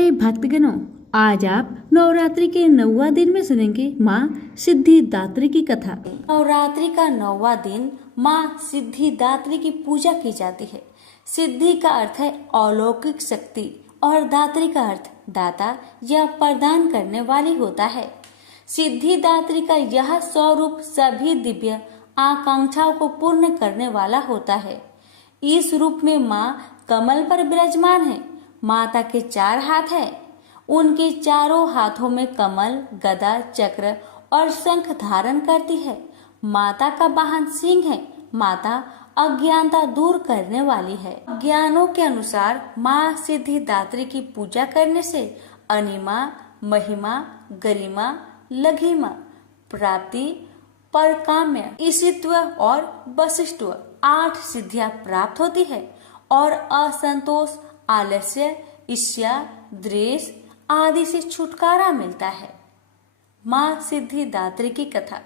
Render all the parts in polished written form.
प्यारे भक्तगणों, आज आप नवरात्रि के 9वां दिन में सुनेंगे माँ सिद्धिदात्री की कथा। नवरात्रि का 9वां दिन माँ सिद्धिदात्री की पूजा की जाती है। सिद्धि का अर्थ है अलौकिक शक्ति और दात्री का अर्थ दाता या प्रदान करने वाली होता है। सिद्धिदात्री का यह स्वरूप सभी दिव्य आकांक्षाओं को पूर्ण करने वाला होता है। इस रूप में माँ कमल पर विराजमान है। माता के 4 हाथ हैं। उनके चारों हाथों में कमल, गदा, चक्र और शंख धारण करती है। माता का वाहन सिंह है। माता अज्ञानता दूर करने वाली है। ज्ञानों के अनुसार माँ सिद्धिदात्री की पूजा करने से अनिमा, महिमा, गरिमा, लघिमा, प्राप्ति, परकाम्य, ईशित्व और वशिष्ठत्व 8 सिद्धियां प्राप्त होती है और असंतोष, आलस्य, ईर्ष्या, द्वेष आदि से छुटकारा मिलता है। माँ सिद्धिदात्री की कथा।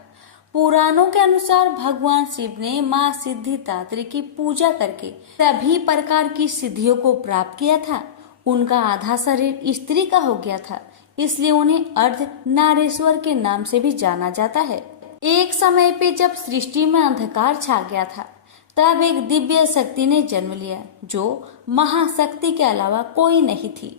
पुराणों के अनुसार भगवान शिव ने माँ सिद्धिदात्री की पूजा करके सभी प्रकार की सिद्धियों को प्राप्त किया था। उनका आधा शरीर स्त्री का हो गया था, इसलिए उन्हें अर्ध नारेश्वर के नाम से भी जाना जाता है। एक समय पे जब सृष्टि में अंधकार छा गया था, तब एक दिव्य शक्ति ने जन्म लिया जो महाशक्ति के अलावा कोई नहीं थी।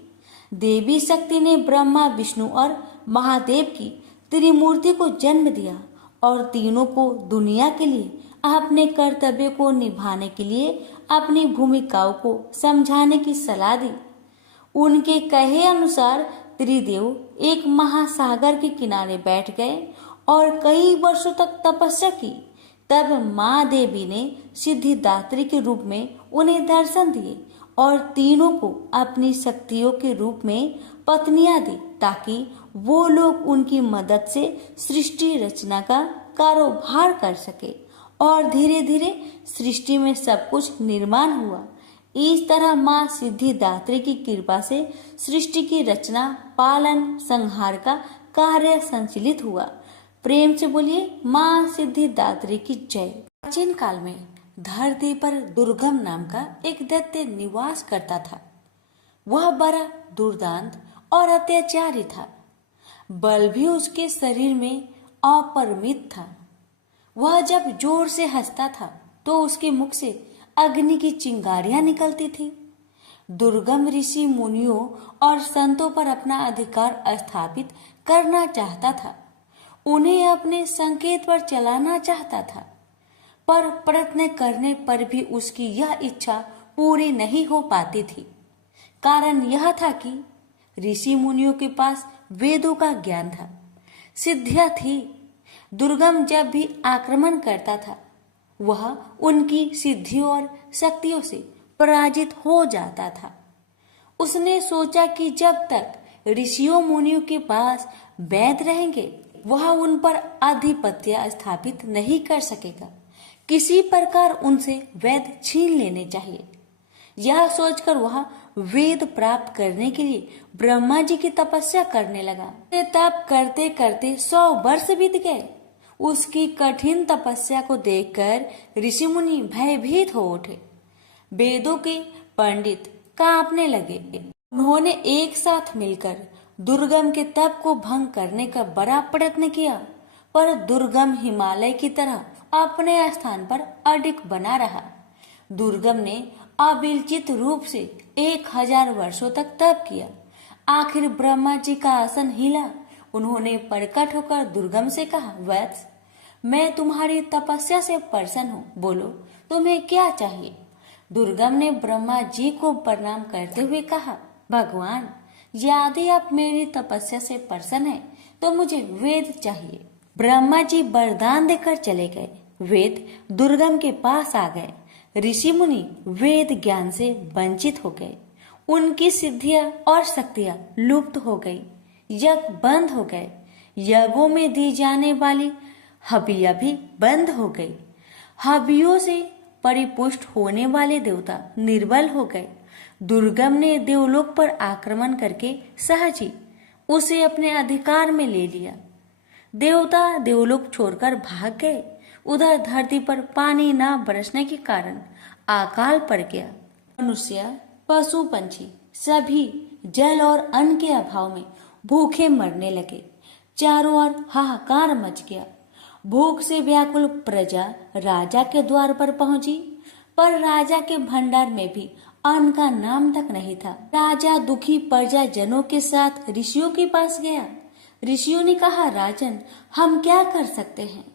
देवी शक्ति ने ब्रह्मा, विष्णु और महादेव की त्रिमूर्ति को जन्म दिया और तीनों को दुनिया के लिए अपने कर्तव्य को निभाने के लिए अपनी भूमिकाओं को समझाने की सलाह दी। उनके कहे अनुसार त्रिदेव एक महासागर के किनारे बैठ गए और कई वर्षों तक तपस्या की। तब माँ देवी ने सिद्धिदात्री के रूप में उन्हें दर्शन दिए और तीनों को अपनी शक्तियों के रूप में पत्नियां दी, ताकि वो लोग उनकी मदद से सृष्टि रचना का कारोबार कर सके और धीरे धीरे सृष्टि में सब कुछ निर्माण हुआ। इस तरह माँ सिद्धिदात्री की कृपा से सृष्टि की रचना, पालन, संहार का कार्य संचालित हुआ। प्रेम से बोलिए माँ सिद्धिदात्री की जय। प्राचीन काल में धरती पर दुर्गम नाम का एक दैत्य निवास करता था। वह बड़ा दुर्दांत और अत्याचारी था। बल भी उसके शरीर में अपरिमित था। वह जब जोर से हंसता था तो उसके मुख से अग्नि की चिंगारियां निकलती थी। दुर्गम ऋषि मुनियों और संतों पर अपना अधिकार स्थापित करना चाहता था। उन्हें अपने संकेत पर चलाना चाहता था, पर प्रयत्न करने पर भी उसकी यह इच्छा पूरी नहीं हो पाती थी। कारण यह था कि ऋषि मुनियों के पास वेदों का ज्ञान था, सिद्धियां थी। दुर्गम जब भी आक्रमण करता था, वह उनकी सिद्धियों और शक्तियों से पराजित हो जाता था। उसने सोचा कि जब तक ऋषियों मुनियों के पास वेद रहेंगे, वह उन पर आधिपत्य स्थापित नहीं कर सकेगा। किसी प्रकार उनसे वेद छीन लेने चाहिए। यह सोचकर वह वेद प्राप्त करने के लिए ब्रह्मा जी की तपस्या करने लगा। तप करते करते 100 वर्ष बीत गए। उसकी कठिन तपस्या को देखकर ऋषि मुनि भयभीत हो उठे। वेदों के पंडित कांपने लगे। उन्होंने एक साथ मिलकर दुर्गम के तप को भंग करने का बड़ा प्रयत्न किया, पर दुर्गम हिमालय की तरह अपने स्थान पर अडिग बना रहा। दुर्गम ने अविचलित रूप से 1000 वर्षों तक तप किया। आखिर ब्रह्मा जी का आसन हिला। उन्होंने प्रकट होकर दुर्गम से कहा, वत्स, मैं तुम्हारी तपस्या से प्रसन्न हूँ, बोलो तुम्हें क्या चाहिए। दुर्गम ने ब्रह्मा जी को प्रणाम करते हुए कहा, भगवान, यदि आप मेरी तपस्या से प्रसन्न हैं, तो मुझे वेद चाहिए। ब्रह्मा जी वरदान देकर चले गए। वेद दुर्गम के पास आ गए। ऋषि मुनि वेद ज्ञान से वंचित हो गए। उनकी सिद्धियां और शक्तियां लुप्त हो गई। यज्ञ बंद हो गए। यज्ञों में दी जाने वाली हवियां भी बंद हो गई। हवियों से परिपुष्ट होने वाले देवता निर्बल हो गए। दुर्गम ने देवलोक पर आक्रमण करके सहज ही उसे अपने अधिकार में ले लिया। देवता देवलोक छोड़कर भाग गए। उधर धरती पर पानी न बरसने के कारण अकाल पड़ गया। मनुष्य, पशु, पंछी सभी जल और अन्न के अभाव में भूखे मरने लगे। चारों ओर हाहाकार मच गया। भूख से व्याकुल प्रजा राजा के द्वार पर पहुंची, पर राजा के भंडार में भी अन्न का नाम तक नहीं था। राजा दुखी प्रजा जनों के साथ ऋषियों के पास गया। ऋषियों ने कहा, राजन, हम क्या कर सकते हैं?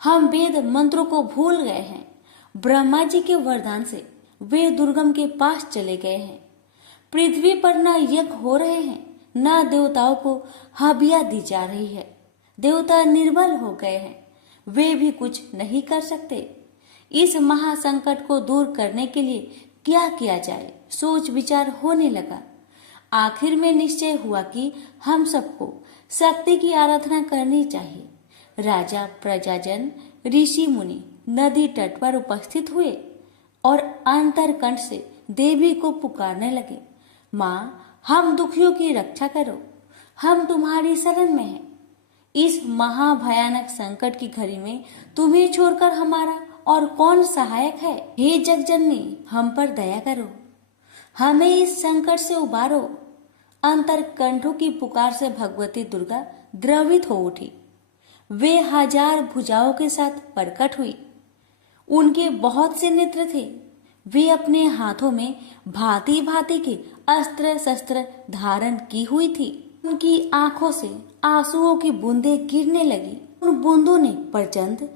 हम वेद मंत्रों को भूल गए हैं। ब्रह्मा जी के वरदान से वे दुर्गम के पास चले गए हैं। पृथ्वी पर न यज्ञ हो रहे हैं, न देवताओं को हविया दी जा रही है। देवता निर्बल हो गए हैं, वे भी कुछ नहीं कर सकते। इस महासंकट को दूर करने के लिए क्या किया जाए, सोच विचार होने लगा। आखिर में निश्चय हुआ कि हम सबको शक्ति की आराधना करनी चाहिए। राजा, प्रजाजन, ऋषि मुनि नदी तट पर उपस्थित हुए और अंतरकंठ से देवी को पुकारने लगे, माँ, हम दुखियों की रक्षा करो, हम तुम्हारी शरण में हैं। इस महाभयानक संकट की घड़ी में तुम्हें छोड़कर हमारा और कौन सहायक है? हे जगजननी, हम पर दया करो, हमें इस संकट से उबारो। अंतरकंठों की पुकार से भगवती दुर्गा द्रवित हो उठी। वे 1000 भुजाओं के साथ प्रकट हुई। उनके बहुत से नेत्र थे। वे अपने हाथों में भांति भांति के अस्त्र शस्त्र धारण की हुई थी। उनकी आंखों से आंसुओं की बूंदें गिरने लगी। उन बूंदों ने प्रचंड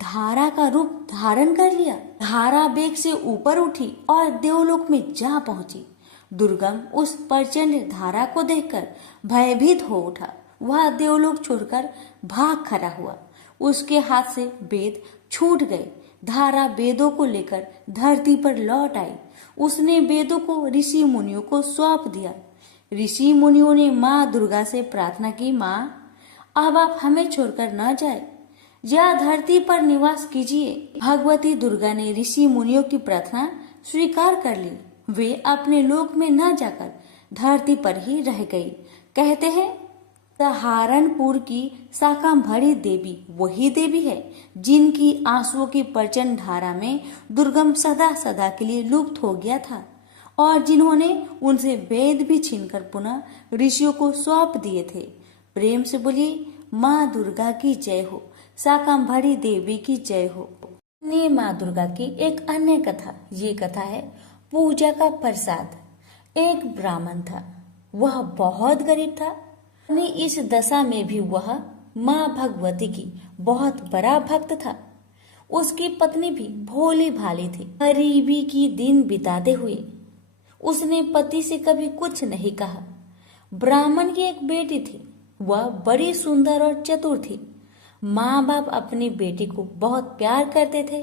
धारा का रूप धारण कर लिया। धारा वेग से ऊपर उठी और देवलोक में जा पहुंची। दुर्गम उस प्रचंड धारा को देखकर भयभीत हो उठा। वह देवलोक छोड़कर भाग खड़ा हुआ। उसके हाथ से वेद छूट गए। धारा वेदों को लेकर धरती पर लौट आई। उसने वेदों को ऋषि मुनियों को सौंप दिया। ऋषि मुनियों ने माँ दुर्गा से प्रार्थना की, माँ, अब आप हमें छोड़कर न जाए, या धरती पर निवास कीजिए। भगवती दुर्गा ने ऋषि मुनियों की प्रार्थना स्वीकार कर ली। वे अपने लोक में न जाकर धरती पर ही रह गई। कहते हैं, सहारनपुर की शाकंभरी देवी वही देवी है जिनकी आंसुओं की प्रचंड धारा में दुर्गम सदा सदा के लिए लुप्त हो गया था और जिन्होंने उनसे वेद भी छीनकर पुनः ऋषियों को सौंप दिए थे। प्रेम से बोलिए, माँ दुर्गा की जय हो, शाकंभरी देवी की जय हो। ने माँ दुर्गा की एक अन्य कथा, ये कथा है पूजा का प्रसाद। एक ब्राह्मण था, वह बहुत गरीब था। इस दशा में भी वह माँ भगवती की बहुत बड़ा भक्त था। उसकी पत्नी भी भोली भाली थी। गरीबी की दिन बिताते हुए उसने पति से कभी कुछ नहीं कहा। ब्राह्मण की एक बेटी थी, वह बड़ी सुंदर और चतुर थी। माँ बाप अपनी बेटी को बहुत प्यार करते थे,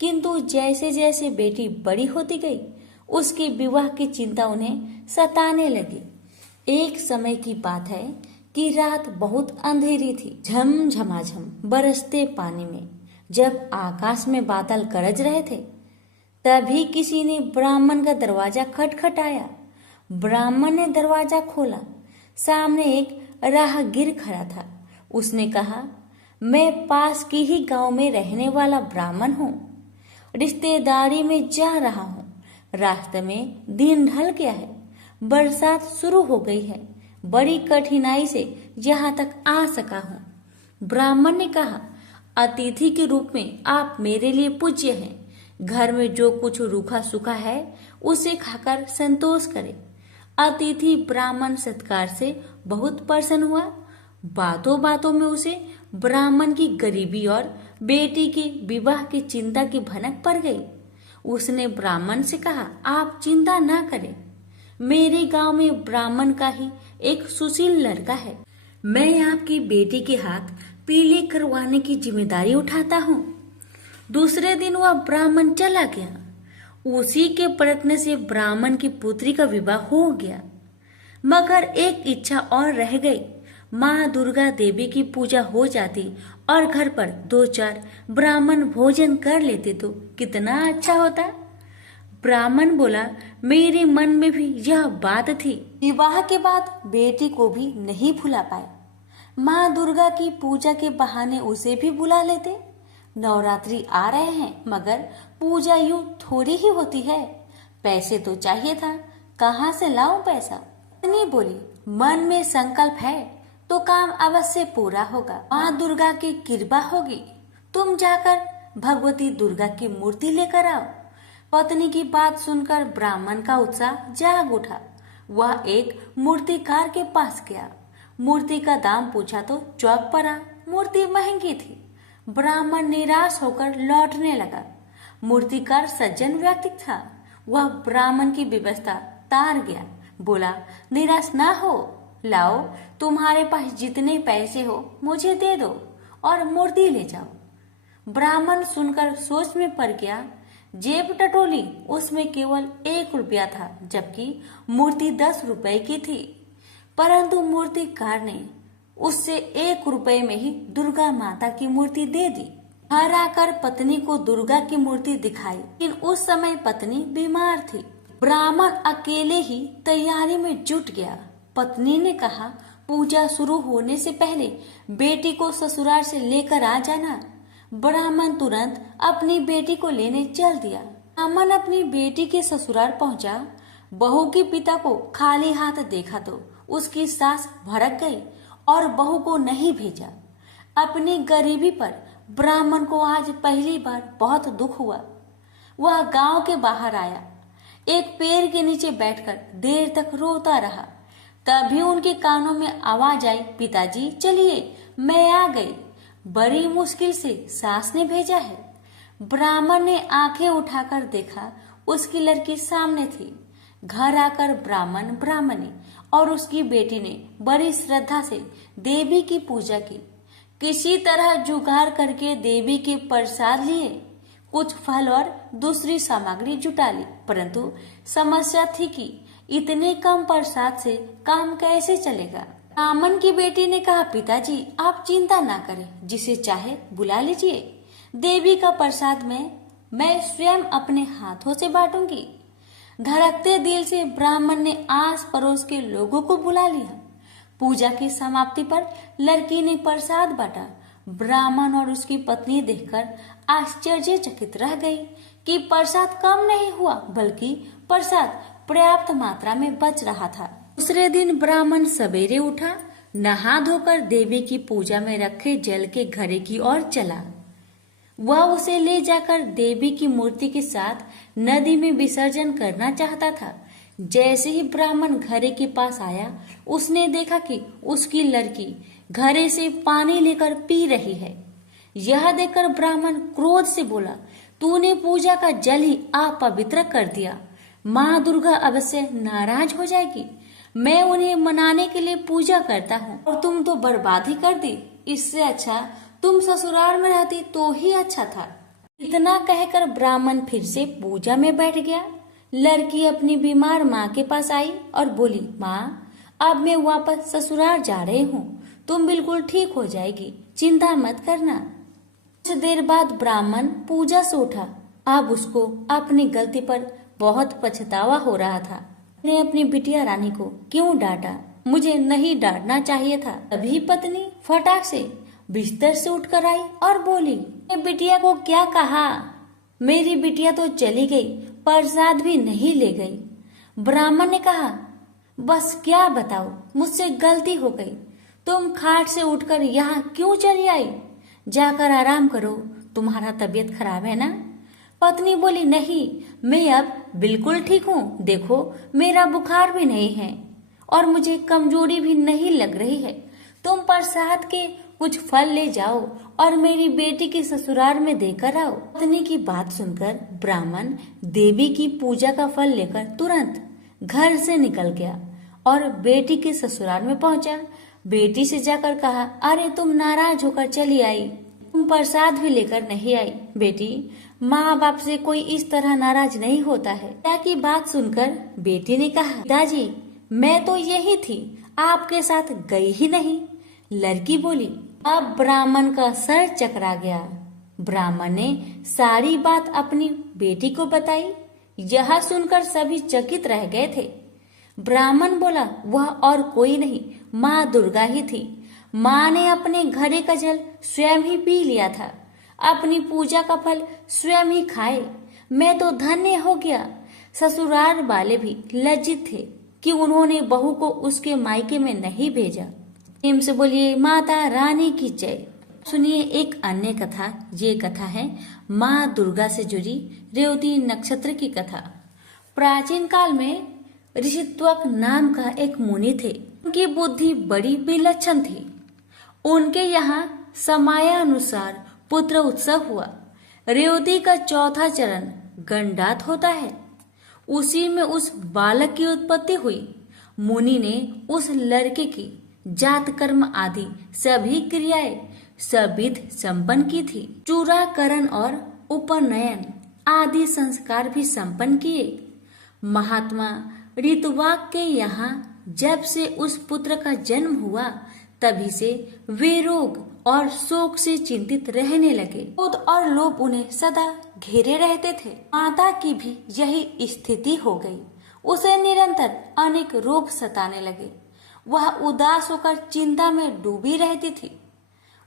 किंतु जैसे जैसे बेटी बड़ी होती गई उसके विवाह की चिंता उन्हें सताने लगी। एक समय की बात है कि रात बहुत अंधेरी थी। झमझमाझम बरसते पानी में जब आकाश में बादल गरज रहे थे, तभी किसी ने ब्राह्मण का दरवाजा खटखटाया। ब्राह्मण ने दरवाजा खोला। सामने एक राहगीर खड़ा था। उसने कहा, मैं पास की ही गांव में रहने वाला ब्राह्मण हूँ, रिश्तेदारी में जा रहा हूँ। रास्ते में दिन ढल गया है, बरसात शुरू हो गई है, बड़ी कठिनाई से यहाँ तक आ सका हूँ। ब्राह्मण ने कहा, अतिथि के रूप में आप मेरे लिए पूज्य हैं। घर में जो कुछ रूखा सूखा है उसे खाकर संतोष करें। अतिथि ब्राह्मण सत्कार से बहुत प्रसन्न हुआ। बातों बातों में उसे ब्राह्मण की गरीबी और बेटी के विवाह की चिंता की भनक पड़ गई। उसने ब्राह्मण से कहा, आप चिंता ना करें, मेरे गांव में ब्राह्मण का ही एक सुशील लड़का है। मैं आपकी बेटी के हाथ पीले करवाने की जिम्मेदारी उठाता हूँ। दूसरे दिन वह ब्राह्मण चला गया। उसी के प्रयत्न से ब्राह्मण की पुत्री का विवाह हो गया। मगर एक इच्छा और रह गई। माँ दुर्गा देवी की पूजा हो जाती और घर पर 2-4 ब्राह्मण भोजन कर लेते तो कितना अच्छा होता। ब्राह्मण बोला, मेरे मन में भी यह बात थी। विवाह के बाद बेटी को भी नहीं भुला पाए। माँ दुर्गा की पूजा के बहाने उसे भी बुला लेते। नवरात्रि आ रहे हैं, मगर पूजा यूं थोड़ी ही होती है। पैसे तो चाहिए था, कहाँ से लाऊं पैसा। पत्नी बोली, मन में संकल्प है तो काम अवश्य पूरा होगा। माँ दुर्गा की कृपा होगी। तुम जाकर भगवती दुर्गा की मूर्ति लेकर आओ। पत्नी की बात सुनकर ब्राह्मण का उत्साह जाग उठा। वह एक मूर्तिकार के पास गया। मूर्ति का दाम पूछा तो चौंक पड़ा। मूर्ति महंगी थी। ब्राह्मण निराश होकर लौटने लगा। मूर्तिकार सज्जन व्यक्ति था। वह ब्राह्मण की व्यवस्था तार गया। बोला, निराश ना हो, लाओ तुम्हारे पास जितने पैसे हो मुझे दे दो और मूर्ति ले जाओ। ब्राह्मण सुनकर सोच में पड़ गया। जेब टटोली, उसमें केवल 1 रुपया था, जबकि मूर्ति 10 रुपए की थी। परंतु मूर्तिकार ने उससे 1 रुपए में ही दुर्गा माता की मूर्ति दे दी। घर आकर पत्नी को दुर्गा की मूर्ति दिखाई, लेकिन उस समय पत्नी बीमार थी। ब्राह्मण अकेले ही तैयारी में जुट गया। पत्नी ने कहा, पूजा शुरू होने से पहले बेटी को ससुराल से लेकर आ जाना। ब्राह्मण तुरंत अपनी बेटी को लेने चल दिया। ब्राह्मण अपनी बेटी के ससुराल पहुंचा। बहू के पिता को खाली हाथ देखा तो उसकी सास भड़क गई और बहू को नहीं भेजा। अपनी गरीबी पर ब्राह्मण को आज पहली बार बहुत दुख हुआ। वह गांव के बाहर आया। एक पेड़ के नीचे बैठकर देर तक रोता रहा। तभी उनके कानों में आवाज आई, पिताजी चलिए, मैं आ गई। बड़ी मुश्किल से सास ने भेजा है। ब्राह्मण ने आंखें उठाकर देखा, उसकी लड़की सामने थी। घर आकर ब्राह्मणी और उसकी बेटी ने बड़ी श्रद्धा से देवी की पूजा की। किसी तरह जुगाड़ करके देवी के प्रसाद लिए, कुछ फल और दूसरी सामग्री जुटा ली। परंतु समस्या थी कि इतने कम प्रसाद से काम कैसे चलेगा। ब्राह्मण की बेटी ने कहा, पिताजी आप चिंता ना करें, जिसे चाहे बुला लीजिए। देवी का प्रसाद मैं स्वयं अपने हाथों से बांटूंगी। धड़कते दिल से ब्राह्मण ने आस पड़ोस के लोगों को बुला लिया। पूजा की समाप्ति पर लड़की ने प्रसाद बांटा। ब्राह्मण और उसकी पत्नी देखकर आश्चर्यचकित रह गई कि प्रसाद कम नहीं हुआ, बल्कि प्रसाद पर्याप्त मात्रा में बच रहा था। दूसरे दिन ब्राह्मण सवेरे उठा, नहा धोकर देवी की पूजा में रखे जल के घड़े की ओर चला। वह उसे ले जाकर देवी की मूर्ति के साथ नदी में विसर्जन करना चाहता था। जैसे ही ब्राह्मण घड़े के पास आया, उसने देखा कि उसकी लड़की घड़े से पानी लेकर पी रही है। यह देखकर ब्राह्मण क्रोध से बोला, तूने पूजा का जल ही अपवित्र कर दिया। माँ दुर्गा अवश्य नाराज हो जाएगी। मैं उन्हें मनाने के लिए पूजा करता हूँ और तुम तो बर्बाद ही कर दी। इससे अच्छा तुम ससुराल में रहती तो ही अच्छा था। इतना कहकर ब्राह्मण फिर से पूजा में बैठ गया। लड़की अपनी बीमार माँ के पास आई और बोली, माँ अब मैं वापस ससुराल जा रही हूँ, तुम बिल्कुल ठीक हो जाएगी, चिंता मत करना। कुछ देर बाद ब्राह्मण पूजा से उठा। अब उसको अपनी गलती पर बहुत पछतावा हो रहा था। उसने अपनी बिटिया रानी को क्यों डांटा, मुझे नहीं डांटना चाहिए था। तभी पत्नी फटाक से बिस्तर से उठकर आई और बोली, बिटिया को क्या कहा? मेरी बिटिया तो चली गई, प्रसाद भी नहीं ले गई। ब्राह्मण ने कहा, बस क्या बताओ, मुझसे गलती हो गई। तुम खाट से उठकर यहाँ क्यों चली आई? जाकर आराम करो, तुम्हारा तबीयत खराब है ना? पत्नी बोली, नहीं, मैं अब बिल्कुल ठीक हूँ। देखो मेरा बुखार भी नहीं है और मुझे कमजोरी भी नहीं लग रही है। तुम प्रसाद के कुछ फल ले जाओ और मेरी बेटी के ससुराल में देकर आओ। पत्नी की बात सुनकर ब्राह्मण देवी की पूजा का फल लेकर तुरंत घर से निकल गया और बेटी के ससुराल में पहुंचा। बेटी से जाकर कहा, अरे तुम नाराज होकर चली आई, तुम प्रसाद भी लेकर नहीं आई। बेटी, माँ बाप से कोई इस तरह नाराज नहीं होता है। पिता की बात सुनकर बेटी ने कहा, पिताजी मैं तो यही थी, आपके साथ गई ही नहीं। लड़की बोली, अब ब्राह्मण का सर चकरा गया। ब्राह्मण ने सारी बात अपनी बेटी को बताई। यह सुनकर सभी चकित रह गए थे। ब्राह्मण बोला, वह और कोई नहीं, माँ दुर्गा ही थी। माँ ने अपने घड़े का जल स्वयं ही पी लिया था, अपनी पूजा का फल स्वयं ही खाए। मैं तो धन्य हो गया। ससुराल वाले भी लज्जित थे कि उन्होंने बहू को उसके मायके में नहीं भेजा। प्रेम से बोलिए माता रानी की जय। सुनिए एक अन्य कथा। ये कथा है माँ दुर्गा से जुड़ी रेवती नक्षत्र की कथा। प्राचीन काल में ऋषित्वक नाम का एक मुनि थे। उनकी बुद्धि बड़ी विलक्षण थी। उनके यहाँ समयानुसार पुत्र उत्सव हुआ। रेवती का चौथा चरण गंडात होता है, उसी में उस बालक की उत्पत्ति हुई। मुनि ने उस लड़के की जात कर्म आदि सभी क्रियाएं सविध संपन्न की थी। चूड़ाकरण और उपनयन आदि संस्कार भी संपन्न किए। महात्मा ऋतुवाक के यहाँ जब से उस पुत्र का जन्म हुआ तभी से वे रोग और शोक से चिंतित रहने लगे। क्रोध और लोभ उन्हें सदा घेरे रहते थे। माता की भी यही स्थिति हो गई। उसे निरंतर अनेक रोग सताने लगे। वह उदास होकर चिंता में डूबी रहती थी।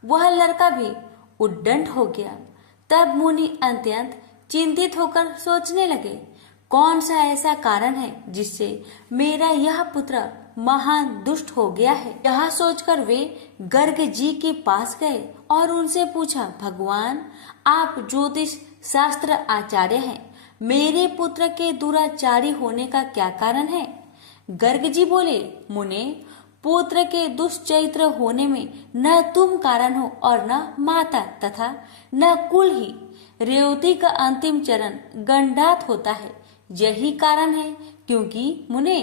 वह लड़का भी उद्दंड हो गया। तब मुनि अत्यंत चिंतित होकर सोचने लगे, कौन सा ऐसा कारण है जिससे मेरा यह पुत्र महान दुष्ट हो गया है। यह सोचकर वे गर्ग जी के पास गए और उनसे पूछा, भगवान आप ज्योतिष शास्त्र आचार्य हैं, मेरे पुत्र के दुराचारी होने का क्या कारण है। गर्ग जी बोले, मुने पुत्र के दुष्चरित्र होने में न तुम कारण हो और न माता तथा न कुल ही। रेवती का अंतिम चरण गंडात होता है, यही कारण है। क्योंकि मुने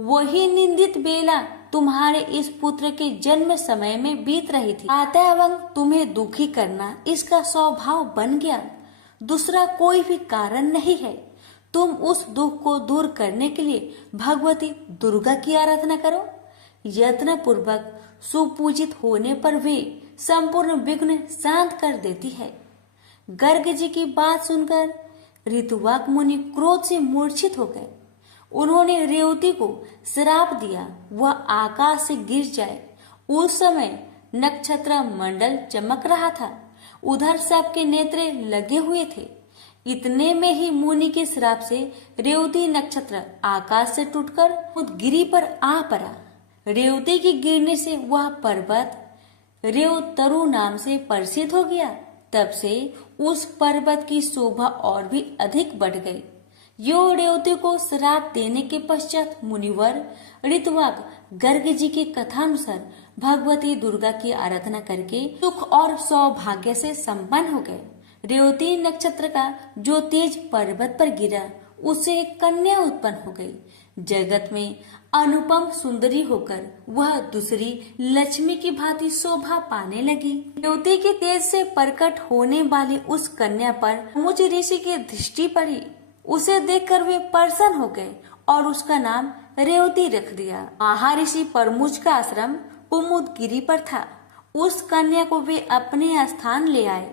वही निंदित बेला तुम्हारे इस पुत्र के जन्म समय में बीत रही थी। अतः तुम्हें दुखी करना इसका स्वभाव बन गया। दूसरा कोई भी कारण नहीं है। तुम उस दुख को दूर करने के लिए भगवती दुर्गा की आराधना करो। यत्न पूर्वक सुपूजित होने पर वे संपूर्ण विघ्न शांत कर देती है। गर्ग जी की बात सुनकर ऋतुवाक मुनि क्रोध से मूर्छित हो गए। उन्होंने रेवती को श्राप दिया, वह आकाश से गिर जाए। उस समय नक्षत्र मंडल चमक रहा था। उधर सबके नेत्र लगे हुए थे। इतने में ही मुनि के श्राप से रेवती नक्षत्र आकाश से टूटकर उदगिरी पर आ पड़ा। रेवती के गिरने से वह पर्वत रेवतरु नाम से प्रसिद्ध हो गया। तब से उस पर्वत की शोभा और भी अधिक बढ़ गई। यो रेवती को श्राप देने के पश्चात मुनिवर ऋतुवाक गर्ग जी के कथानुसार भगवती दुर्गा की आराधना करके सुख और सौभाग्य से संपन्न हो गए। रेवती नक्षत्र का जो तेज पर्वत पर गिरा, उससे एक कन्या उत्पन्न हो गई। जगत में अनुपम सुंदरी होकर वह दूसरी लक्ष्मी की भांति शोभा पाने लगी। रेवती के तेज से प्रकट होने वाली उस कन्या पर मुझ ऋषि की दृष्टि पड़ी। उसे देखकर वे प्रसन्न हो गए और उसका नाम रेवती रख दिया। महर्षि परमुज का आश्रम कुमुदगिरी पर था। उस कन्या को वे अपने स्थान ले आए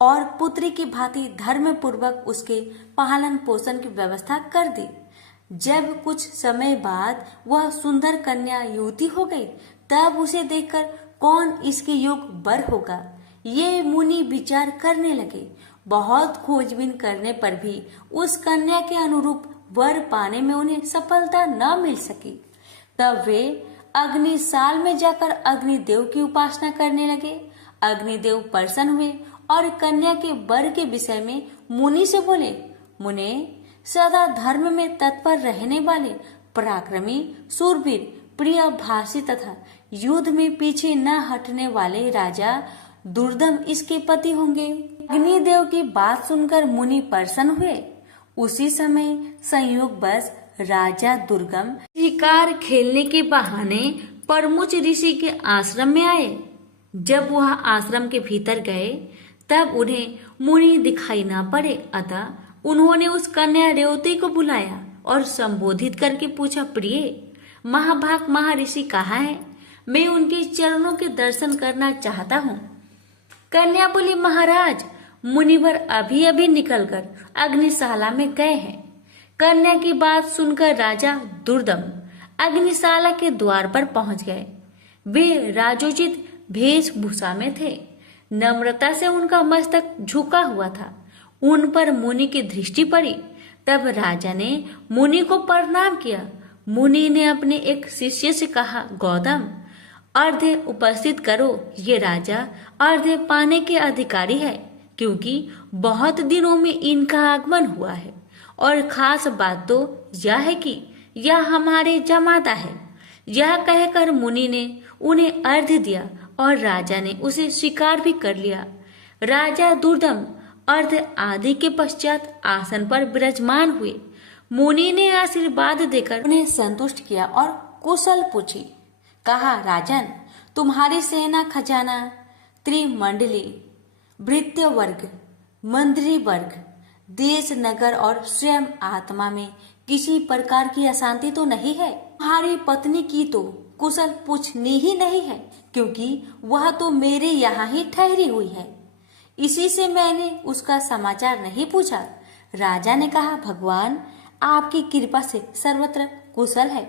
और पुत्री की भांति धर्म पूर्वक उसके पालन पोषण की व्यवस्था कर दी। जब कुछ समय बाद वह सुंदर कन्या युवती हो गई, तब उसे देखकर कौन इसके योग्य वर होगा, ये मुनि विचार करने लगे। बहुत खोजबीन करने पर भी उस कन्या के अनुरूप वर पाने में उन्हें सफलता न मिल सकी। तब वे अग्निशाल में जाकर अग्निदेव की उपासना करने लगे। अग्निदेव प्रसन्न हुए और कन्या के वर के विषय में मुनि से बोले, मुने सदा धर्म में तत्पर रहने वाले पराक्रमी सूरवीर प्रिय भाषी तथा युद्ध में पीछे न हटने वाले राजा दुर्दम इसके पति होंगे। अग्निदेव की बात सुनकर मुनि प्रसन्न हुए। उसी समय संयोगवश राजा दुर्गम शिकार खेलने के बहाने परमुच ऋषि के आश्रम में आए। जब वह आश्रम के भीतर गए तब उन्हें मुनि दिखाई न पड़े। अतः उन्होंने उस कन्या रेवती को बुलाया और संबोधित करके पूछा, प्रिय महाभाग महर्षि कहाँ है? मैं उनके चरणों के दर्शन करना चाहता हूँ। कन्या बोली, महाराज मुनिवर अभी अभी निकलकर अग्निशाला में गए हैं। कन्या की बात सुनकर राजा दुर्दम अग्निशाला के द्वार पर पहुंच गए। वे राजोचित वेशभूषा में थे। नम्रता से उनका मस्तक झुका हुआ था। उन पर मुनि की दृष्टि पड़ी। तब राजा ने मुनि को प्रणाम किया। मुनि ने अपने एक शिष्य से कहा, गौतम, अर्घ्य उपस्थित करो। ये राजा अर्घ्य पाने के अधिकारी है, क्योंकि बहुत दिनों में इनका आगमन हुआ है, और खास बात तो यह है कि यह हमारे जमाता है। यह कहकर मुनि ने उन्हें अर्घ्य दिया और राजा ने उसे स्वीकार भी कर लिया। राजा दुर्दम अर्घ्य आदि के पश्चात आसन पर विराजमान हुए। मुनि ने आशीर्वाद देकर उन्हें संतुष्ट किया और कुशल पूछी। कहा, राजन, तुम्हारी सेना खजाना, त्रिमंडली, भृत्य वर्ग, मंत्री वर्ग, देश, नगर और स्वयं आत्मा में किसी प्रकार की अशांति तो नहीं है। तुम्हारी पत्नी की तो कुशल पूछनी ही नहीं है, क्योंकि वह तो मेरे यहाँ ही ठहरी हुई है। इसी से मैंने उसका समाचार नहीं पूछा। राजा ने कहा, भगवान, आपकी कृपा से सर्वत्र कुशल है,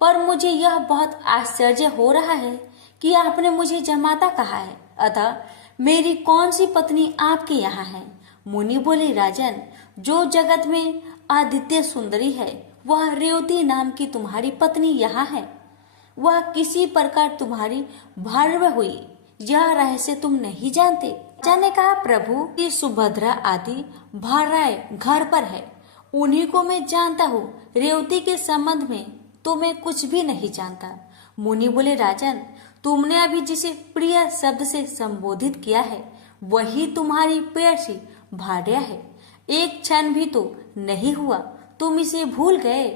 पर मुझे यह बहुत आश्चर्य हो रहा है कि आपने मुझे जमाता कहा है, अतः मेरी कौन सी पत्नी आपके यहाँ है? मुनि बोले, राजन, जो जगत में आदित्य सुंदरी है, वह रेवती नाम की तुम्हारी पत्नी यहाँ है। वह किसी प्रकार तुम्हारी भर्व हुई, यह रहस्य तुम नहीं जानते। राजा ने कहा, प्रभु, की सुभद्रा आदि भार्याएं घर पर है, उन्हीं को मैं जानता हूँ। रेवती के संबंध में तो मैं कुछ भी नहीं जानता। मुनि बोले, राजन, तुमने अभी जिसे प्रिय शब्द से संबोधित किया है, वही तुम्हारी प्रेयसी भार्या है। एक क्षण भी तो नहीं हुआ तुम इसे भूल गए।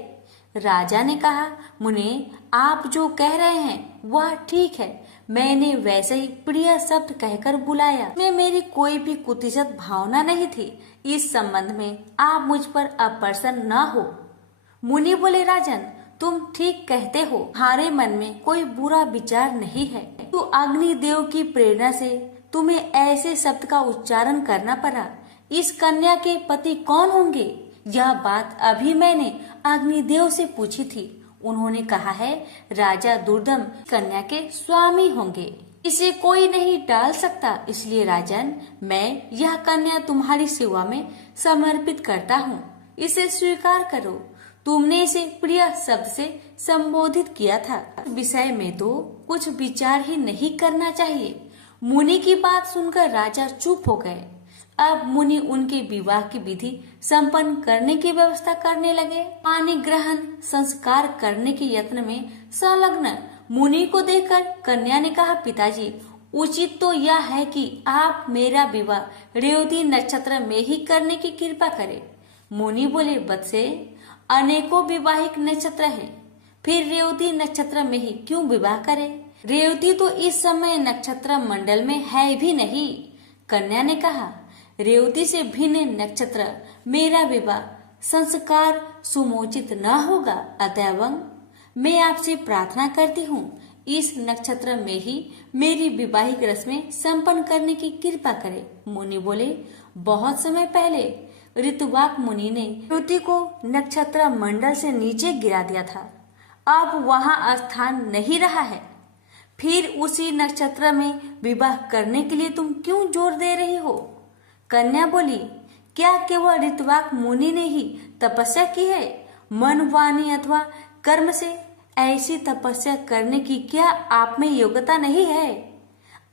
राजा ने कहा, मुने, आप जो कह रहे हैं वह ठीक है। मैंने वैसे ही प्रिय शब्द कहकर बुलाया। में मेरी कोई भी कुतिजत भावना नहीं थी। इस संबंध में आप मुझ पर अप्रसन्न न हो। मुनि बोले, राजन, तुम ठीक कहते हो। तुम्हारे मन में कोई बुरा विचार नहीं है। तो अग्निदेव की प्रेरणा से तुम्हें ऐसे शब्द का उच्चारण करना पड़ा। इस कन्या के पति कौन होंगे? यह बात अभी मैंने अग्निदेव से पूछी थी। उन्होंने कहा है, राजा दुर्दम कन्या के स्वामी होंगे। इसे कोई नहीं टाल सकता। इसलिए राजन, मैं यह कन्या तुम्हारी सेवा में समर्पित करता हूँ। इसे स्वीकार करो। तुमने इसे प्रिय शब्द से संबोधित किया था। विषय में तो कुछ विचार ही नहीं करना चाहिए। मुनि की बात सुनकर राजा चुप हो गए। अब मुनि उनके विवाह की विधि संपन्न करने की व्यवस्था करने लगे। पानी ग्रहण संस्कार करने के यत्न में संलग्न मुनि को देखकर कन्या ने कहा, पिताजी, उचित तो यह है कि आप मेरा विवाह रेवती नक्षत्र में ही करने की कृपा करें। मुनि बोले, बत्से, अनेकों विवाहिक नक्षत्र हैं, फिर रेवती नक्षत्र में ही क्यों विवाह करें? रेवती तो इस समय नक्षत्र मंडल में है भी नहीं। कन्या ने कहा, रेवती से भिन्न नक्षत्र मेरा विवाह संस्कार सुमोचित न होगा। अतएव मैं आपसे प्रार्थना करती हूँ, इस नक्षत्र में ही मेरी विवाहिक रस्में संपन्न करने की कृपा करें। मुनि बोले, बहुत समय पहले ऋतुवाक मुनि ने रेवती को नक्षत्र मंडल से नीचे गिरा दिया था। अब वहाँ स्थान नहीं रहा है। फिर उसी नक्षत्र में विवाह करने के लिए तुम क्यों जोर दे रही हो? कन्या बोली, क्या केवल ऋतुवाक मुनि ने ही तपस्या की है? मन, वाणी अथवा कर्म से ऐसी तपस्या करने की क्या आप में योग्यता नहीं है?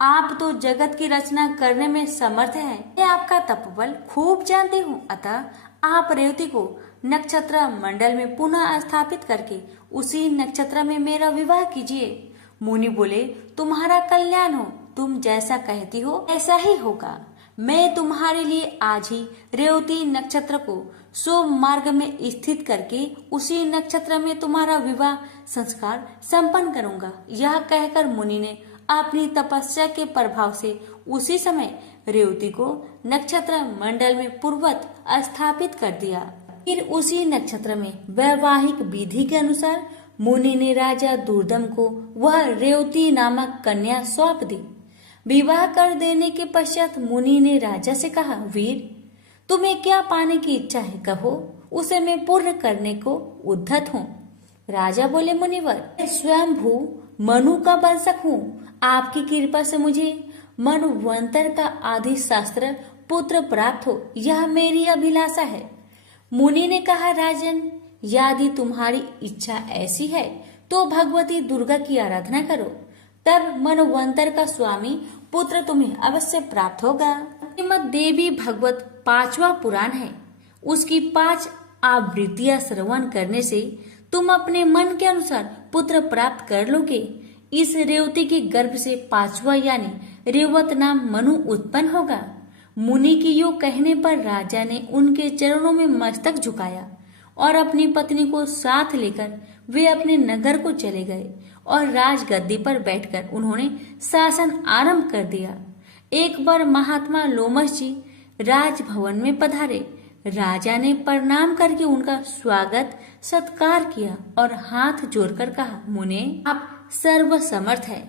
आप तो जगत की रचना करने में समर्थ हैं। मैं आपका तपबल खूब जानती हूँ। अतः आप रेवती को नक्षत्र मंडल में पुनः स्थापित करके उसी नक्षत्र में मेरा विवाह कीजिए। मुनि बोले, तुम्हारा कल्याण हो। तुम जैसा कहती हो ऐसा ही होगा। मैं तुम्हारे लिए आज ही रेवती नक्षत्र को शुभ मार्ग में स्थित करके उसी नक्षत्र में तुम्हारा विवाह संस्कार संपन्न करूंगा। यह कहकर मुनि ने अपनी तपस्या के प्रभाव से उसी समय रेवती को नक्षत्र मंडल में पूर्ववत स्थापित कर दिया। फिर उसी नक्षत्र में वैवाहिक विधि के अनुसार मुनि ने राजा दुर्दम को वह रेवती नामक कन्या सौंप दी। विवाह कर देने के पश्चात मुनि ने राजा से कहा, वीर, तुम्हें क्या पाने की इच्छा है, कहो, उसे मैं पूर्ण करने को उद्धत हूँ। राजा बोले, मुनिवर, मैं स्वयं भू मनु का वंशक हूँ। आपकी कृपा से मुझे मनुवंतर का आदि शास्त्र पुत्र प्राप्त हो, यह मेरी अभिलाषा है। मुनि ने कहा, राजन, यदि तुम्हारी इच्छा ऐसी है तो भगवती दुर्गा की आराधना करो, तब मनवंतर का स्वामी पुत्र तुम्हें अवश्य प्राप्त होगा। श्रीमद् देवी भागवत 5वां पुराण है। उसकी 5 आवृत्तियां श्रवण करने से तुम अपने मन के अनुसार पुत्र प्राप्त कर लोगे। इस रेवती के गर्भ से 5वां यानी रेवत नाम मनु उत्पन्न होगा। मुनि की यो कहने पर राजा ने उनके चरणों में मस्तक झुकाया और अपनी पत्नी को साथ लेकर वे अपने नगर को चले गए और राजगद्दी पर बैठकर उन्होंने शासन आरंभ कर दिया। एक बार महात्मा लोमश जी राजभवन में पधारे। राजा ने प्रणाम करके उनका स्वागत सत्कार किया और हाथ जोड़कर कहा, मुने, आप सर्वसमर्थ है,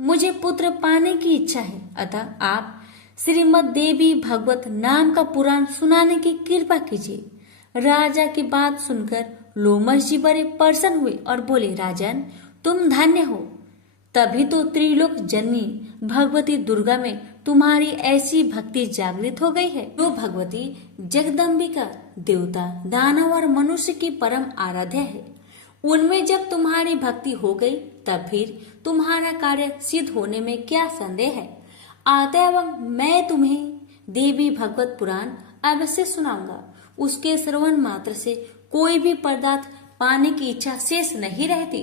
मुझे पुत्र पाने की इच्छा है, अतः आप श्रीमद् देवी भागवत नाम का पुराण सुनाने की कृपा कीजिए। राजा की बात सुनकर लोमश जी बड़े प्रसन्न हुए और बोले, राजन, तुम धन्य हो, तभी तो त्रिलोक जननी भगवती दुर्गा में तुम्हारी ऐसी भक्ति जागृत हो गई है। जो भगवती जगदम्बिका देवता, दानव और मनुष्य की परम आराध्य है, उनमें जब तुम्हारी भक्ति हो गई तब फिर तुम्हारा कार्य सिद्ध होने में क्या संदेह है। अतएव मैं तुम्हें देवी भगवत पुराण अवश्य सुनाऊंगा। उसके श्रवण मात्र से कोई भी पदार्थ पाने की इच्छा शेष नहीं रहती।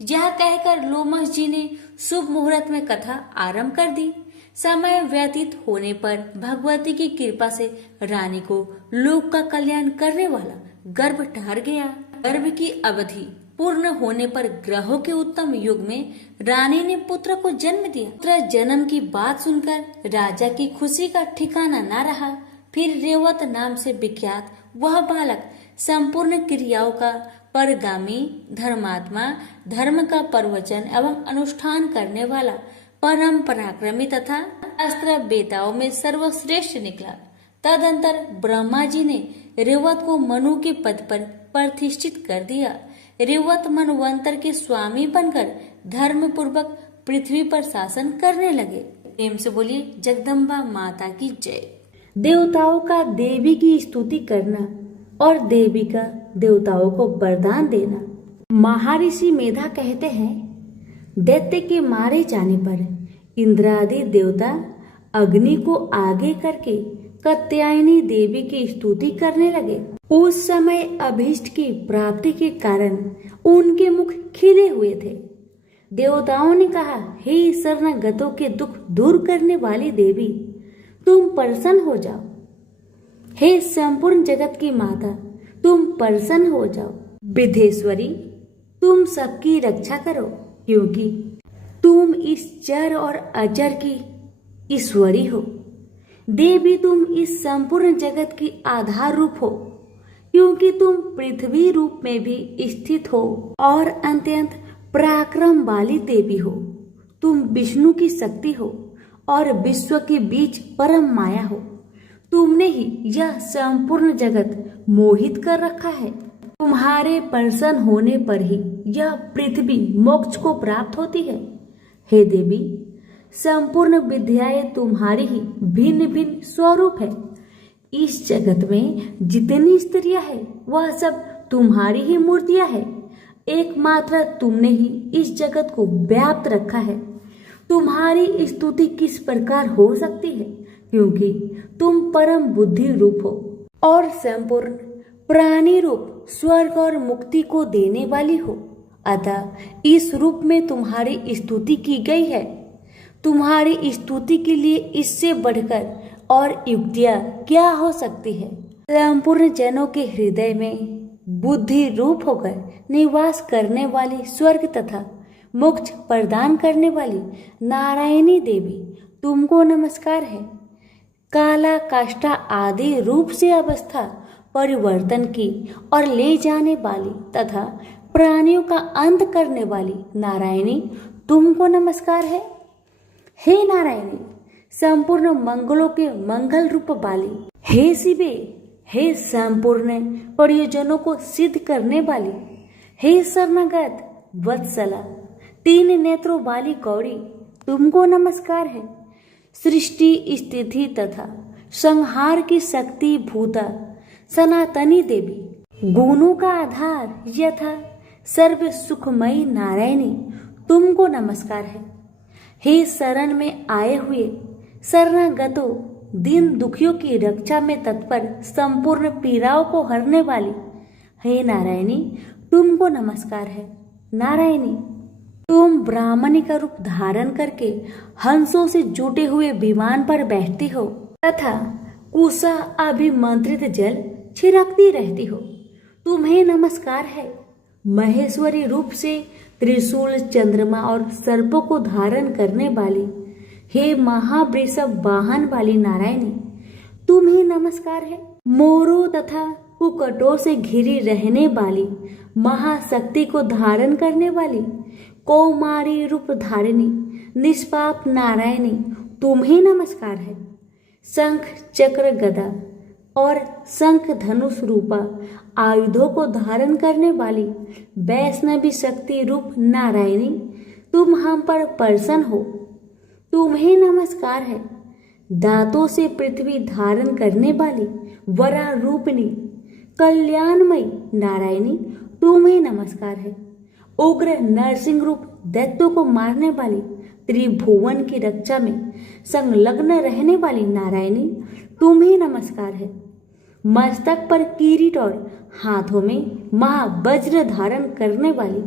यह कहकर लोमश जी ने शुभ मुहूर्त में कथा आरंभ कर दी। समय व्यतीत होने पर भगवती की कृपा से रानी को लोक का कल्याण करने वाला गर्भ ठहर गया। गर्भ की अवधि पूर्ण होने पर ग्रहों के उत्तम युग में रानी ने पुत्र को जन्म दिया। पुत्र जन्म की बात सुनकर राजा की खुशी का ठिकाना न रहा। फिर रेवत नाम से विख्यात वह बालक संपूर्ण क्रियाओं का परगामी, धर्मात्मा, धर्म का प्रवचन एवं अनुष्ठान करने वाला, परम पराक्रमी तथा अस्त्र बेताओं में सर्वश्रेष्ठ निकला। तदंतर ब्रह्मा जी ने रेवत को मनु के पद पर प्रतिष्ठित कर दिया। रेवत मनवंतर के स्वामी बनकर धर्म पूर्वक पृथ्वी पर शासन करने लगे। प्रेम से बोलिए जगदम्बा माता की जय। देवताओं का देवी की स्तुति करना और देवी का देवताओं को वरदान देना। महर्षि मेधा कहते हैं, दैत्य के मारे जाने पर इंद्रादि देवता अग्नि को आगे करके कात्यायनी देवी की स्तुति करने लगे। उस समय अभीष्ट की प्राप्ति के कारण उनके मुख खिले हुए थे। देवताओं ने कहा, हे शरणागतों के दुख दूर करने वाली देवी, तुम प्रसन्न हो जाओ। हे संपूर्ण जगत की माता, तुम प्रसन्न हो जाओ। विधेश्वरी, तुम सबकी रक्षा करो, क्योंकि तुम इस चर और अचर की ईश्वरी हो। देवी, तुम इस संपूर्ण जगत की आधार रूप हो, क्योंकि तुम पृथ्वी रूप में भी स्थित हो और अत्यंत पराक्रम वाली देवी हो। तुम विष्णु की शक्ति हो और विश्व के बीच परम माया हो। तुमने ही यह संपूर्ण जगत मोहित कर रखा है। तुम्हारे प्रसन्न होने पर ही यह पृथ्वी मोक्ष को प्राप्त होती है। हे देवी, संपूर्ण विद्याएं तुम्हारी ही भिन्न भिन्न स्वरूप है। इस जगत में जितनी स्त्रियां हैं वह सब तुम्हारी ही मूर्तियां हैं। एकमात्र तुमने ही इस जगत को व्याप्त रखा है। तुम्हारी स्तुति किस प्रकार हो सकती है, क्योंकि तुम परम बुद्धि रूप हो और संपूर्ण प्राणी रूप स्वर्ग और मुक्ति को देने वाली हो। अतः इस रूप में तुम्हारी स्तुति की गई है। तुम्हारी स्तुति के लिए इससे बढ़कर और युक्तियां क्या हो सकती है। संपूर्ण जनों के हृदय में बुद्धि रूप होकर निवास करने वाली स्वर्ग तथा मोक्ष प्रदान करने वाली नारायणी देवी, तुमको नमस्कार है। काला काष्ठा आदि रूप से अवस्था परिवर्तन की और ले जाने वाली तथा प्राणियों का अंत करने वाली नारायणी, तुमको नमस्कार है। हे नारायणी, संपूर्ण मंगलों के मंगल रूप वाली, हे शिवे, हे संपूर्ण प्रयोजनों को सिद्ध करने वाली, हे शरणागत वत्सला, 3 नेत्रों वाली गौरी, तुमको नमस्कार है। सृष्टि स्थिति तथा संहार की शक्ति भूता सनातनी देवी, गुणों का आधार यथा सर्व सुखमयी नारायणी तुमको नमस्कार है। हे शरण में आए हुए शरणागतों, दीन दुखियों की रक्षा में तत्पर, संपूर्ण पीड़ाओं को हरने वाली हे नारायणी तुमको नमस्कार है। नारायणी, तुम ब्राह्मणी का रूप धारण करके हंसों से जुटे हुए विमान पर बैठती हो तथा कुशा अभिमंत्रित जल छिड़कती रहती हो, तुम्हें नमस्कार है। महेश्वरी रूप से त्रिशूल, चंद्रमा और सर्पों को धारण करने वाली हे महावृषभ वाहन वाली नारायणी तुम्हें नमस्कार है। मोरों तथा कुकटों से घिरी रहने वाली महाशक्ति को धारण करने वाली कौमारी रूप धारिणी निष्पाप नारायणी तुम्हें नमस्कार है। शंख, चक्र, गदा और शंख धनुष रूपा आयुधों को धारण करने वाली वैष्णवी शक्ति रूप नारायणी तुम हम पर प्रसन्न हो, तुम्हें नमस्कार है। दांतों से पृथ्वी धारण करने वाली वरा रूपिणी कल्याणमयी नारायणी तुम्हें नमस्कार है। उग्र नरसिंह रूप दैत्यों को मारने वाली, त्रिभुवन की रक्षा में संलग्न रहने वाली नारायणी तुम्हें नमस्कार है। मस्तक पर किरीट और हाथों में महावज्र धारण करने वाली,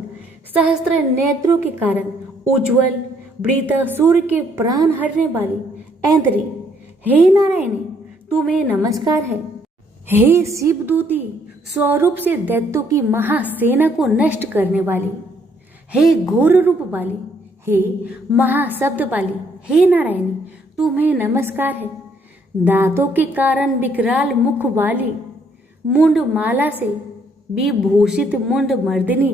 सहस्त्र नेत्रों के कारण उज्ज्वल वृत्तासुर के प्राण हरने वाली ऐन्द्री हे नारायणी तुम्हें नमस्कार है। हे शिवदूती, स्वरूप से दैत्यों की महासेना को नष्ट करने वाली, हे घोर रूप वाली, हे महाशब्द वाली हे नारायणी तुम्हें नमस्कार है। दांतों के कारण विकराल मुख वाली, मुंड माला से विभूषित मुंड मर्दिनी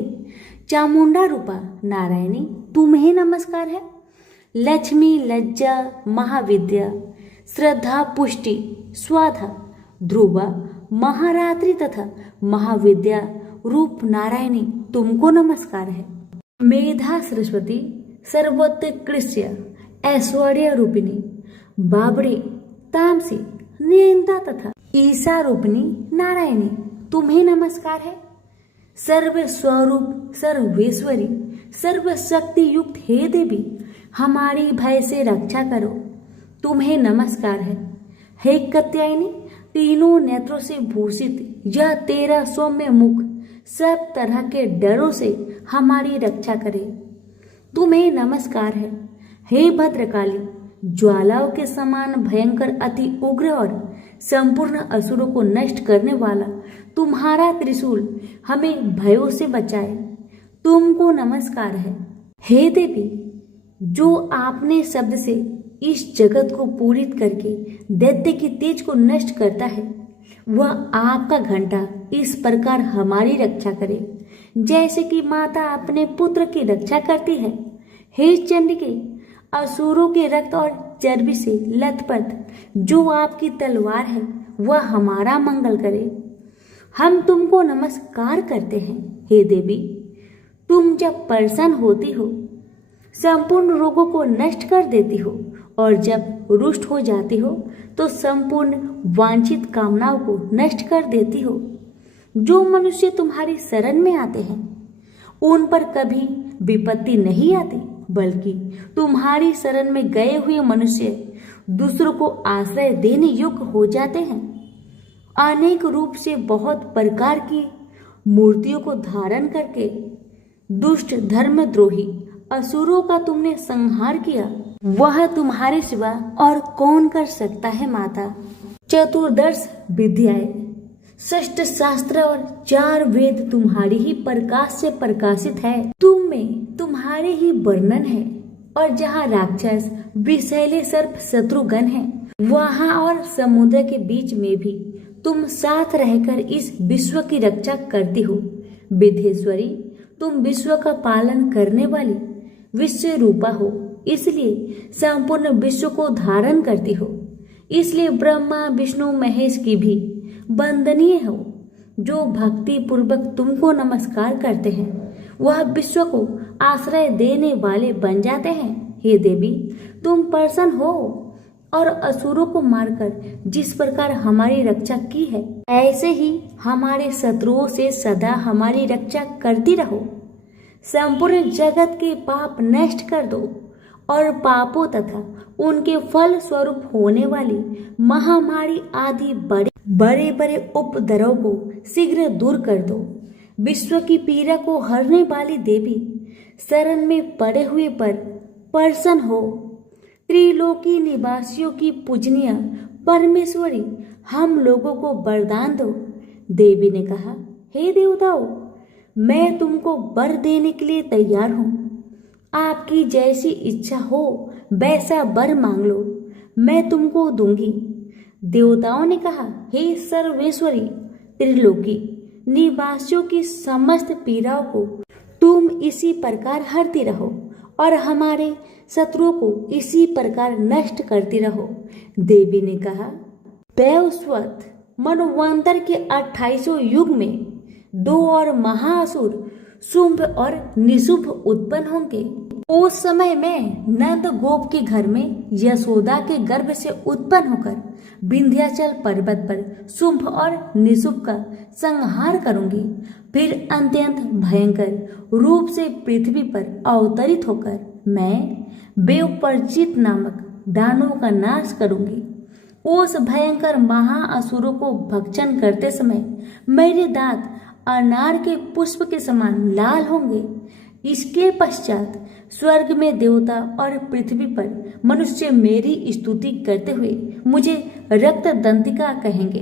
चामुंडा रूपा नारायणी तुम्हें नमस्कार है। लक्ष्मी, लज्जा, महाविद्या, श्रद्धा, पुष्टि, स्वाधा, ध्रुवा, महारात्रि तथा महाविद्या रूप नारायणी तुमको नमस्कार है। मेधा सरस्वती, सर्वोत्कृष्ट ऐश्वर्य रूपिणी, बाबड़ी, तामसी, नियंता तथा ईशा रूपिणी नारायणी तुम्हें नमस्कार है। सर्व स्वरूप, सर्वेश्वरी, सर्वशक्ति युक्त हे देवी हमारी भय से रक्षा करो, तुम्हें नमस्कार है। हे कात्यायनी, तीनों नेत्रों से भूषित यह तेरा सौम्य मुख सब तरह के डरों से हमारी रक्षा करे, तुम्हें नमस्कार है। हे भद्रकाली, ज्वालाओं के समान भयंकर, अति उग्र और संपूर्ण असुरों को नष्ट करने वाला तुम्हारा त्रिशूल हमें भयों से बचाए, तुमको नमस्कार है। हे देवी, जो आपने शब्द से इस जगत को पूरित करके दैत्य की तेज को नष्ट करता है, वह आपका घंटा इस प्रकार हमारी रक्षा करे जैसे कि माता अपने पुत्र की रक्षा करती है। हे चंडिके, असुरों के रक्त और चर्बी से लथपथ जो आपकी तलवार है वह हमारा मंगल करे, हम तुमको नमस्कार करते हैं। हे देवी, तुम जब प्रसन्न होती हो संपूर्ण रोगों को नष्ट कर देती हो और जब रुष्ट हो जाती हो तो संपूर्ण वांछित कामनाओं को नष्ट कर देती हो। जो मनुष्य तुम्हारी शरण में आते हैं उन पर कभी विपत्ति नहीं आती, बल्कि तुम्हारी शरण में गए हुए मनुष्य दूसरों को आश्रय देने योग्य हो जाते हैं। अनेक रूप से बहुत प्रकार की मूर्तियों को धारण करके दुष्ट धर्मद्रोही असुरों का तुमने संहार किया, वह तुम्हारे सिवा और कौन कर सकता है माता। चतुर्दश विद्याएं, षष्ठ शास्त्र और 4 वेद तुम्हारी ही प्रकाश से प्रकाशित है, तुम में तुम्हारे ही वर्णन है। और जहाँ राक्षस विषैले सर्प शत्रुगण है, वहाँ और समुद्र के बीच में भी तुम साथ रहकर इस विश्व की रक्षा करती हो। विधेश्वरी, तुम विश्व का पालन करने वाली विश्व रूपा हो, इसलिए संपूर्ण विश्व को धारण करती हो। इसलिए ब्रह्मा, विष्णु, महेश की भी वंदनीय हो। जो भक्ति पूर्वक तुमको नमस्कार करते हैं वह विश्व को आश्रय देने वाले बन जाते हैं। हे देवी, तुम प्रसन्न हो और असुरों को मारकर जिस प्रकार हमारी रक्षा की है, ऐसे ही हमारे शत्रुओं से सदा हमारी रक्षा करती रहो। संपूर्ण जगत के पाप नष्ट कर दो और पापों तथा उनके फल स्वरूप होने वाली महामारी आदि बड़े बड़े उपद्रव को शीघ्र दूर कर दो। विश्व की पीड़ा को हरने वाली देवी, शरण में पड़े हुए पर प्रसन्न हो। त्रिलोकी निवासियों की पूजनीय परमेश्वरी, हम लोगों को वरदान दो। देवी ने कहा, हे देवताओं, मैं तुमको वर देने के लिए तैयार हूँ। आपकी जैसी इच्छा हो वैसा वर मांग लो, मैं तुमको दूंगी। देवताओं ने कहा, हे सर्वेश्वरी, त्रिलोकी निवासियों की समस्त पीड़ाओं को तुम इसी प्रकार हरती रहो और हमारे शत्रुओं को इसी प्रकार नष्ट करती रहो। देवी ने कहा, वैवस्वत मनवंतर के 28 युग में 2 और महाअसुर शुंभ और निशुंभ उत्पन्न होंगे। उस समय में नंद गोप के घर में यशोदा के गर्भ से उत्पन्न होकर विंध्याचल पर्वत पर शुंभ और निशुंभ का संहार करूंगी। फिर अत्यंत भयंकर रूप से पृथ्वी पर अवतरित होकर मैं बेवपर्जित नामक दानवों का नाश करूंगी। उस भयंकर महाअसुरों को भक्षण करते समय मेरे दांत अनार के पुष्प के समान लाल होंगे। इसके पश्चात स्वर्ग में देवता और पृथ्वी पर मनुष्य मेरी स्तुति करते हुए मुझे रक्त दंतिका कहेंगे।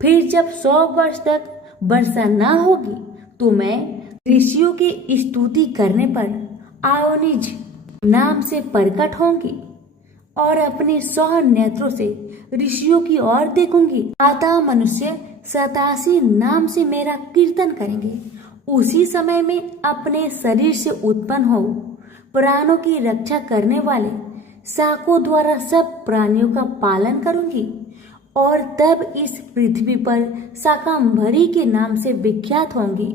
फिर जब 100 वर्ष तक वर्षा न होगी तो मैं ऋषियों की स्तुति करने पर आओनिज नाम से प्रकट होंगी और अपने 100 नेत्रों से ऋषियों की ओर देखूंगी। अतः मनुष्य 87 नाम से मेरा कीर्तन करेंगे। उसी समय में अपने शरीर से उत्पन्न हो प्राणों की रक्षा करने वाले शाकों द्वारा सब प्राणियों का पालन करूंगी और तब इस पृथ्वी पर शाकंभरी के नाम से विख्यात होंगी।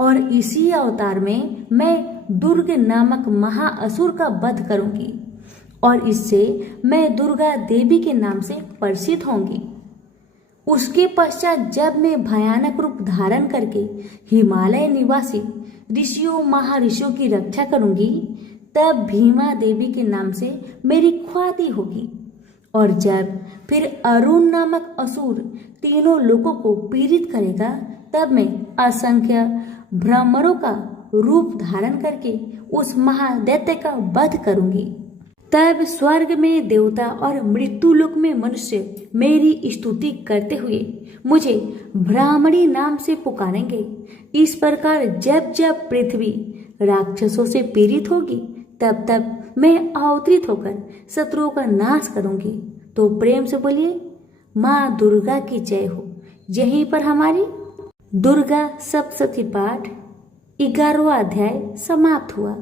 और इसी अवतार में मैं दुर्ग नामक महाअसुर का वध करूंगी और इससे मैं दुर्गा देवी के नाम से प्रसिद्ध होंगी। उसके पश्चात जब मैं भयानक रूप धारण करके हिमालय निवासी ऋषियों महाऋषियों की रक्षा करूंगी, तब भीमा देवी के नाम से मेरी ख्याति होगी। और जब फिर अरुण नामक असुर तीनों लोगों को पीड़ित करेगा, तब मैं असंख्य भ्रमरों का रूप धारण करके उस महादैत्य का वध करूंगी। तब स्वर्ग में देवता और मृत्युलोक में मनुष्य मेरी स्तुति करते हुए मुझे ब्राह्मणी नाम से पुकारेंगे। इस प्रकार जब जब पृथ्वी राक्षसों से पीड़ित होगी, तब तब मैं अवतरित होकर शत्रुओं का नाश करूंगी। तो प्रेम से बोलिए, माँ दुर्गा की जय हो। यहीं पर हमारी दुर्गा सप्तशती पाठ 11वां अध्याय समाप्त हुआ।